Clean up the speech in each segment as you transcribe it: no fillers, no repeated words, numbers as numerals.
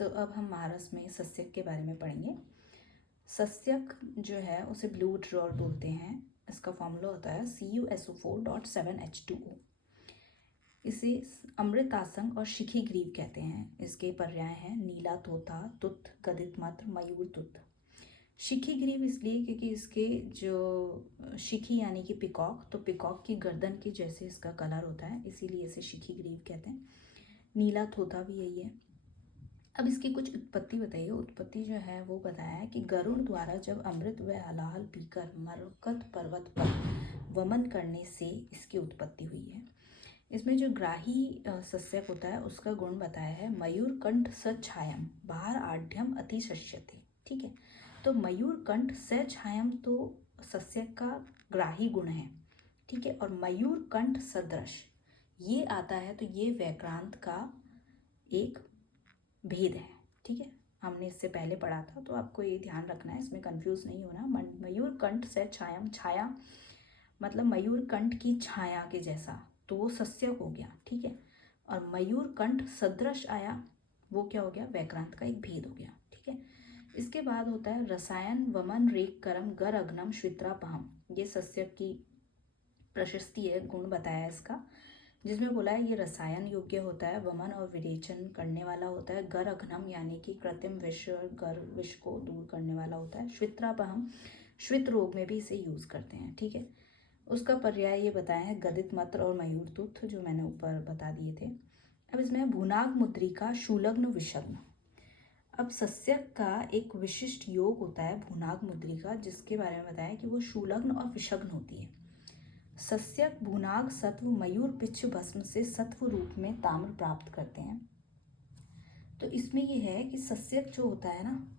अब हम महारस में सस्यक के बारे में पढ़ेंगे। सस्यक जो है उसे ब्लू विट्रियोल बोलते हैं। इसका फॉर्मूला होता है CuSO4.7H2O। इसे अमृतासंग और शिखी ग्रीव कहते हैं। इसके पर्याय हैं नीला तोता, तुत, गदित मत्र, मयूर तुत। शिखी ग्रीव इसलिए क्योंकि इसके जो शिखी यानी कि पिकॉक, तो पिकॉक की गर्दन के जैसे इसका कलर होता है, इसीलिए इसे शिखी ग्रीव कहते हैं। नीला तोता भी यही है। अब इसकी कुछ उत्पत्ति बताइए। उत्पत्ति जो है वो बताया है कि गरुड़ द्वारा जब अमृत व हलाहल पीकर मरकत पर्वत पर वमन करने से इसकी उत्पत्ति हुई है। इसमें जो ग्राही सस्यक होता है उसका गुण बताया है मयूर कंठ सछायम बाहर आढ़्यम अति शस्यते। ठीक है, तो मयूर कंठ सछायम तो सस्यक का ग्राही गुण है। ठीक है, और मयूर कंठ सदृश ये आता है, तो ये वैक्रांत का एक भेद है। ठीक है, हमने इससे पहले पढ़ा था, तो आपको ये ध्यान रखना है, इसमें कंफ्यूज नहीं होना। मयूर कंठ से छाया, छाया मतलब मयूर कंठ की छाया के जैसा, तो वो सस्यक हो गया। ठीक है, और मयूर कंठ सदृश आया, वो क्या हो गया, वैक्रांत का एक भेद हो गया। ठीक है, इसके बाद होता है रसायन वमन रेक करम गर अग्नम श्वित्रापहम। ये सस्यक की प्रशस्ति है, गुण बताया इसका, जिसमें बोला है ये रसायन योग्य होता है, वमन और विरेचन करने वाला होता है, गर अघनम यानी कि कृत्रिम विष, गर विष को दूर करने वाला होता है, श्वित्रापहम श्वित रोग में भी इसे यूज करते हैं। ठीक है, उसका पर्याय ये बताया है गदित मत्र और मयूर तुथ, जो मैंने ऊपर बता दिए थे। अब इसमें भूनाग मुद्रिका शूलग्न विषग्न। अब सस्यक का एक विशिष्ट योग होता है भूनाग मुद्रिका, जिसके बारे में बताया कि वो शूलग्न और विषग्न होती है। सस्यक भूनाग सत्व मयूर पिच्छ भस्म से सत्व रूप में ताम्र प्राप्त करते हैं। तो इसमें यह है कि सस्यक जो होता है ना,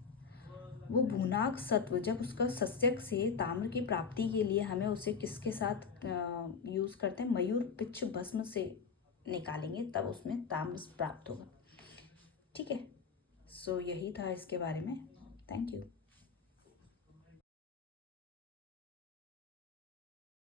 वो भूनाग सत्व, जब उसका सस्यक से ताम्र की प्राप्ति के लिए हमें उसे किसके साथ यूज़ करते हैं, मयूर पिच्छ भस्म से निकालेंगे, तब उसमें ताम्र प्राप्त होगा। ठीक है, सो यही था इसके बारे में। Thank you.